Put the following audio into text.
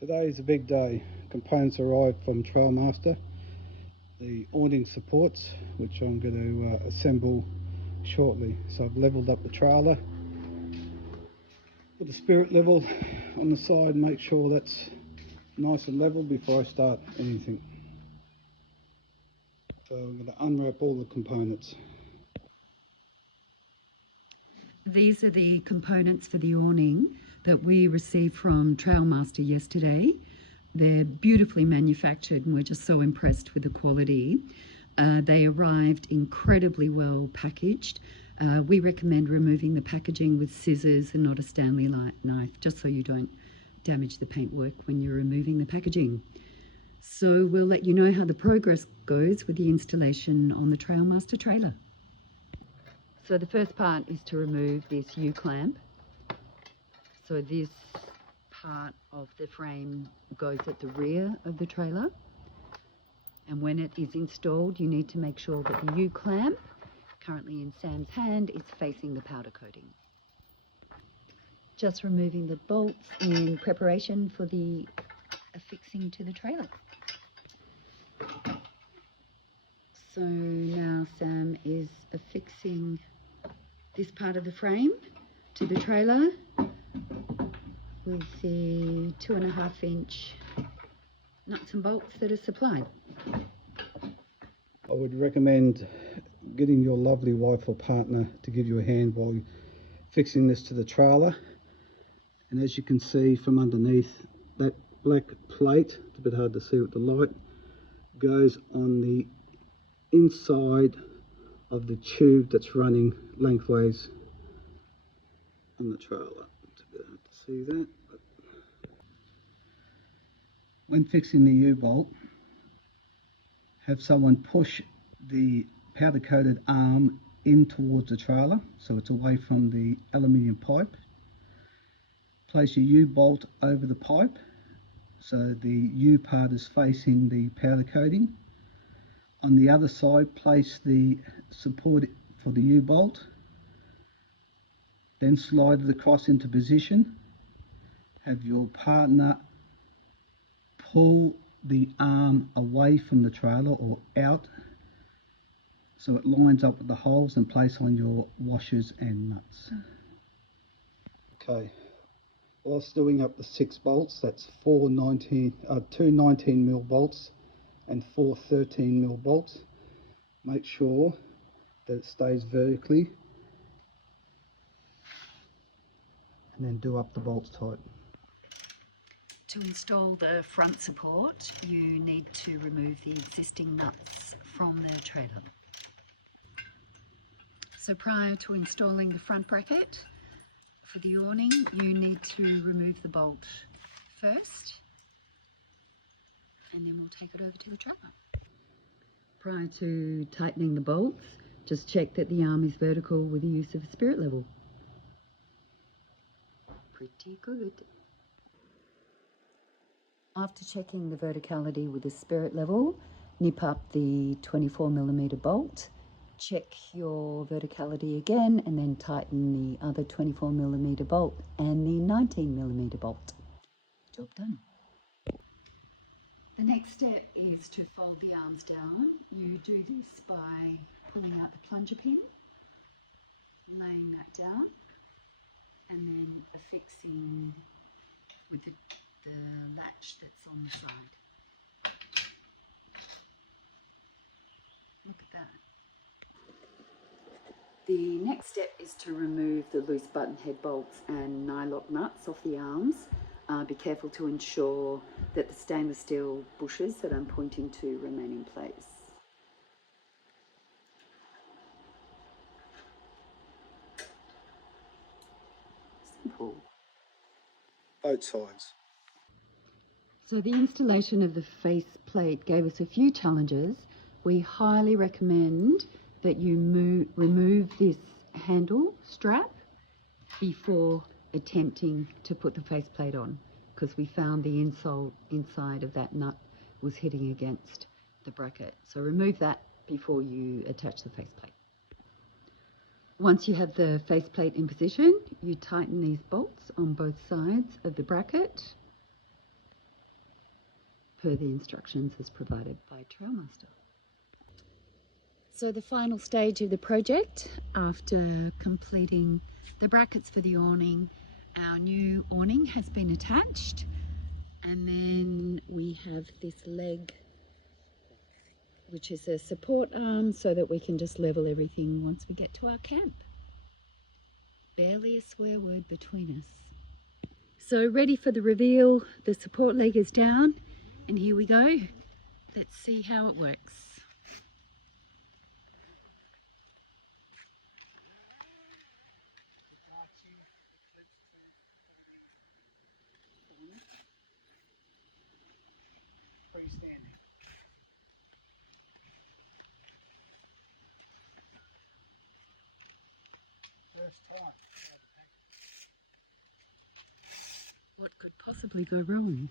Today is a big day. Components arrived from TrailMaster. The awning supports, which I'm going to assemble shortly. So I've leveled up the trailer. Put the spirit level on the side, make sure that's nice and level before I start anything. So I'm going to unwrap all the components. These are the components for the awning that we received from TrailMaster yesterday. They're beautifully manufactured and we're just so impressed with the quality. They arrived incredibly well packaged. We recommend removing the packaging with scissors and not a Stanley knife, just so you don't damage the paintwork when you're removing the packaging. So we'll let you know how the progress goes with the installation on the TrailMaster trailer. So the first part is to remove this U-clamp. So this part of the frame goes at the rear of the trailer. And when it is installed, you need to make sure that the U-clamp, currently in Sam's hand, is facing the powder coating. Just removing the bolts in preparation for the affixing to the trailer. So now Sam is affixing this part of the frame to the trailer with the 2.5-inch nuts and bolts that are supplied. I would recommend getting your lovely wife or partner to give you a hand while you're fixing this to the trailer. And as you can see from underneath, that black plate, it's a bit hard to see with the light, goes on the inside of the tube that's running lengthways on the trailer. It's a bit hard to see that. But when fixing the U-bolt, have someone push the powder coated arm in towards the trailer so it's away from the aluminium pipe. Place your U-bolt over the pipe so the U part is facing the powder coating. On the other side, place the support for the U-bolt, then slide it across into position. Have your partner pull the arm away from the trailer or out so it lines up with the holes, and place on your washers and nuts. Okay, whilst doing up the 6 bolts, that's two 19mm bolts and 4 13mm bolts. Make sure that it stays vertically and then do up the bolts tight. To install the front support, you need to remove the existing nuts from the trailer. So prior to installing the front bracket for the awning, you need to remove the bolt first, and then we'll take it over to the trailer. Prior to tightening the bolts, just check that the arm is vertical with the use of a spirit level. Pretty good. After checking the verticality with the spirit level, nip up the 24mm bolt, check your verticality again, and then tighten the other 24mm bolt and the 19mm bolt. Job done. The next step is to fold the arms down. You do this by pulling out the plunger pin, laying that down, and then affixing with the latch that's on the side. Look at that. The next step is to remove the loose button head bolts and nylock nuts off the arms. Be careful to ensure that the stainless steel bushes that I'm pointing to remain in place. Simple. Both sides. So the installation of the face plate gave us a few challenges. We highly recommend that you remove this handle strap before attempting to put the faceplate on, because we found the inside of that nut was hitting against the bracket. So remove that before you attach the faceplate. Once you have the faceplate in position, you tighten these bolts on both sides of the bracket per the instructions as provided by TrailMaster. So the final stage of the project, after completing the brackets for the awning, our new awning has been attached, and then we have this leg which is a support arm so that we can just level everything once we get to our camp. Barely a swear word between us. So ready for the reveal, the support leg is down, and here we go. Let's see how it works. Freestanding. First time. What could possibly go wrong?